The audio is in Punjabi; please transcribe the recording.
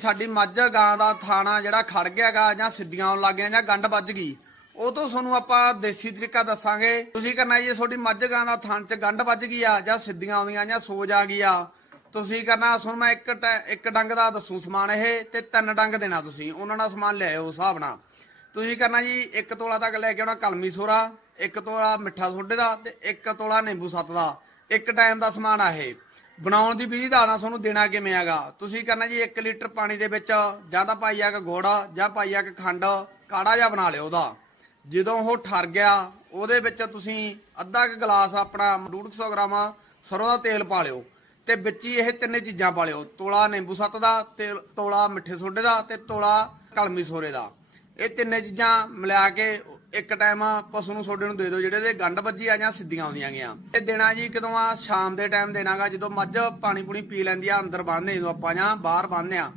ਸਾਡੀ ਮੱਝ ਗਾਂ ਦਾ ਥਾਣਾ ਜਿਹੜਾ ਖੜ ਗਿਆਗਾ ਜਾਂ ਸਿੱਧੀਆਂ ਆਉਣ ਲੱਗ ਗਈਆਂ ਜਾਂ ਗੰਢ ਵੱਜ ਗਈ, ਉਹ ਤੋਂ ਤੁਹਾਨੂੰ ਆਪਾਂ ਦੇਸੀ ਤਰੀਕਾ ਦੱਸਾਂਗੇ। ਤੁਸੀਂ ਕਰਨਾ ਜੀ ਤੁਹਾਡੀ ਮੱਝ ਗਾਂ ਦਾ ਥਣ 'ਚ ਗੰਢ ਵੱਜ ਗਈ ਆ ਜਾਂ ਸਿੱਧੀਆਂ ਆਉਂਦੀਆਂ ਜਾਂ ਸੋਜ ਆ ਗਈ ਆ। ਤੁਸੀਂ ਕਰਨਾ ਸੁਣ ਮੈਂ ਇੱਕ ਟੈ- ਇੱਕ ਡੰਗ ਦਾ ਦੱਸੂ ਸਮਾਨ ਇਹ ਤੇ ਤਿੰਨ ਡੰਗ ਦੇਣਾ ਤੁਸੀਂ, ਉਹਨਾਂ ਨਾਲ ਸਮਾਨ ਲਿਆਇਓ ਉਸ ਹਿਸਾਬ ਨਾਲ। ਤੁਸੀਂ ਕਰਨਾ ਜੀ, ਇੱਕ ਤੋਲਾ ਤੱਕ ਲੈ ਕੇ ਆਉਣਾ ਕਲਮੀ ਸੋਰਾ, ਇੱਕ ਤੋਲਾ ਮਿੱਠਾ ਸੋਡੇ ਦਾ ਤੇ ਇੱਕ ਤੋਲਾ ਨਿੰਬੂ ਸੱਤ ਦਾ। ਇੱਕ ਟਾਈਮ ਦਾ ਸਮਾਨ ਆ ਇਹ। ਬਣਾਉਣ ਦੀ ਵਿਧੀ ਦੱਸਦਾ ਤੁਹਾਨੂੰ ਦੇਣਾ ਕਿਵੇਂ ਹੈਗਾ। ਤੁਸੀਂ ਕਰਨਾ ਜੀ 1 ਲੀਟਰ ਪਾਣੀ ਦੇ ਵਿੱਚ ਜਾਂ ਤਾਂ ਪਾਈਆ ਕ ਗੁੜ ਜਾਂ ਪਾਈਆ ਕ ਖੰਡ, ਕਾੜਾ ਜਿਹਾ ਬਣਾ ਲਿਓ ਉਹਦਾ। ਜਦੋਂ ਉਹ ਠਰ ਗਿਆ, ਉਹਦੇ ਵਿੱਚ ਤੁਸੀਂ ਅੱਧਾ ਕੁ ਗਲਾਸ ਆਪਣਾ 150 ਗ੍ਰਾਮ ਸਰੋਂ ਦਾ ਤੇਲ ਪਾ ਲਿਓ ਤੇ ਵਿੱਚ ਹੀ ਇਹ ਤਿੰਨੇ ਚੀਜ਼ਾਂ ਪਾ ਲਿਓ। ਤੋਲਾ ਨਿੰਬੂ ਸੱਤ ਦਾ, ਤੇ ਤੋਲਾ ਮਿੱਠੇ ਸੋਡੇ ਦਾ ਤੇ ਤੋਲਾ ਕਲਮੀ ਸੋਰੇ ਦਾ। ਇਹ ਤਿੰਨੇ ਚੀਜ਼ਾਂ ਮਿਲਾ ਕੇ ਇੱਕ ਟਾਈਮ ਪਸ਼ੂ ਨੂੰ ਸੋਡੇ ਨੂੰ ਦੇ ਦਿਓ ਜਿਹੜੇ ਦੇ ਗੰਢ ਵੱਜੀ ਆ ਜਾਂ ਸਿੱਧੀਆਂ ਆਉਂਦੀਆਂ ਗੀਆਂ ਇਹ ਦੇਣਾ ਜੀ ਕਦੋਂ ਆ? ਸ਼ਾਮ ਦੇ ਟਾਈਮ ਦੇਣਾਗਾ, ਜਦੋਂ ਮੱਝ ਪਾਣੀ ਪੂਣੀ ਪੀ ਲੈਂਦੀ ਆ, ਅੰਦਰ ਬੰਨ੍ਹਦੇ ਜਦੋਂ ਆਪਾਂ ਜਾਂ ਬਾਹਰ ਬੰਨ੍ਹਦੇ ਆ।